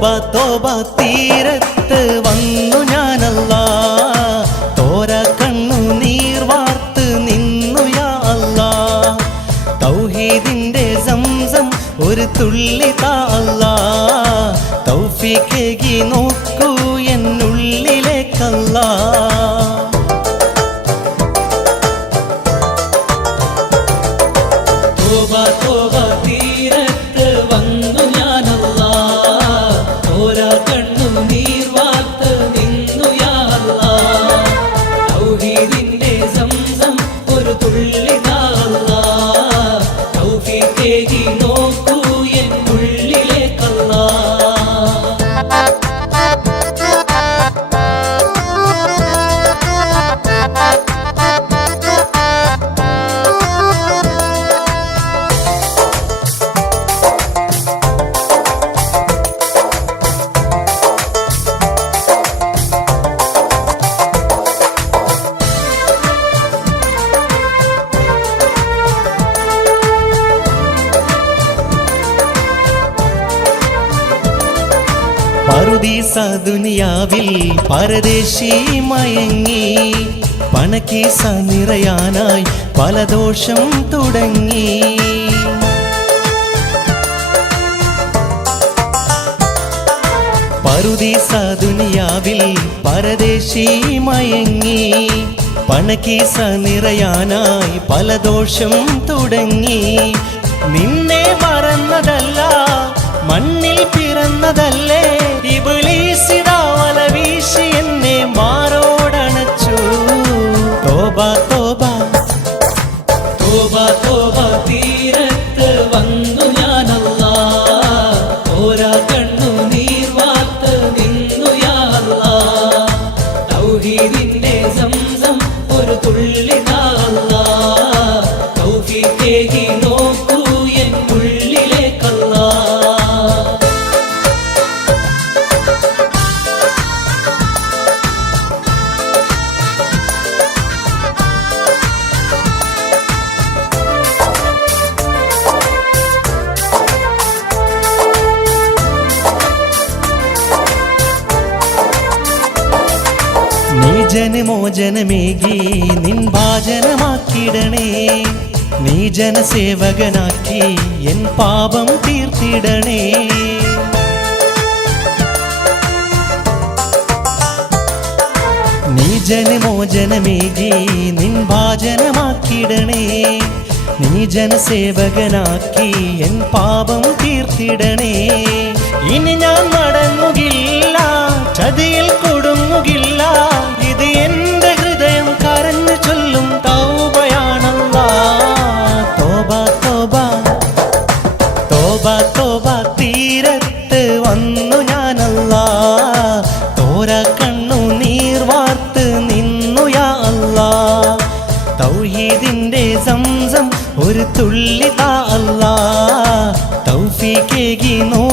തോബ തോബ തീരത്ത് വന്നു ഞാനല്ലാ, തോര കണ്ണു നീർ വാർത്ത് നിന്നു യാ അല്ലാ. തൗഹീദിന്റെ സംസം ഒരു തുള്ളി താ അല്ലാ, തൗഫീഖേകി നോക്കൂ എന്നുള്ളിലേക്കല്ലാ. തോബ തോബ തീരത്ത് വന്നു ഞാനല്ലാ, തോര കണ്ണു നീർ വാർത്ത് നിന്നു യാ അല്ലാ. തൗഹീദിന്റെ സംസം ഒരു തുള്ളി താ അല്ലാ, തൗഫീഖേകി നോക്കൂ എന്നുള്ളിലേക്കല്ലാ. പറുദീസ ദുനിയാവിൽ പരദേശി മയങ്ങി, പണക്കീസ നിറയാനായി പല ദോഷം തുടങ്ങി. പറുദീസ ദുനിയാവിൽ പരദേശി മയങ്ങി, പണക്കീസ നിറയാനായി പല ദോഷം തുടങ്ങി. നിന്നെ മറന്നതല്ല, മണ്ണിൽ പിറന്നതല്ലേ, ഇബ്ലീസിതാ വല വീശി എന്നെ മാറോടണച്ചു. തോബ തോബ തോബ തോബ തീരത്ത് വന്നു ഞാനല്ലാ, തോര കണ്ണു നീർ വാർത്ത് നിന്നു യാ അല്ലാ. തൗഹീദിന്റെ സംസം ഒരു തുള്ളി താ അല്ലാ, തൗഫീഖേകി നോക്കൂ എന്നുള്ളിലേക്കല്ലാ. നീ ജനമോചനമേകി നിൻ ഭാജനമാക്കിടണേ, നീ ജനസേവകനാക്കി എൻ പാപം തീർത്തിടണേ. നീ ജനമോചനമേകി നിൻ ഭാജനമാക്കിടണേ, നീ ജനസേവകനാക്കി എൻ പാപം തീർത്തിടണേ. ഇനി ഞാൻ മടങ്ങുകില്ല, ചതിയിൽ കൊടുങ്ങുകില്ല, ഇത് എന്റെ ഹൃദയം കരഞ്ഞു ചൊല്ലും തൗബയാണല്ലാ. തോബ തോബ തോബ തോബ തീരത്ത് വന്നു ഞാനല്ലാ, തോര കണ്ണു നീർ വാർത്ത് നിന്നു യാ അല്ലാ. തൗഹീദിന്റെ സംസം ഒരു തുള്ളി താ അല്ലാ, തൗഫീഖേകി നോ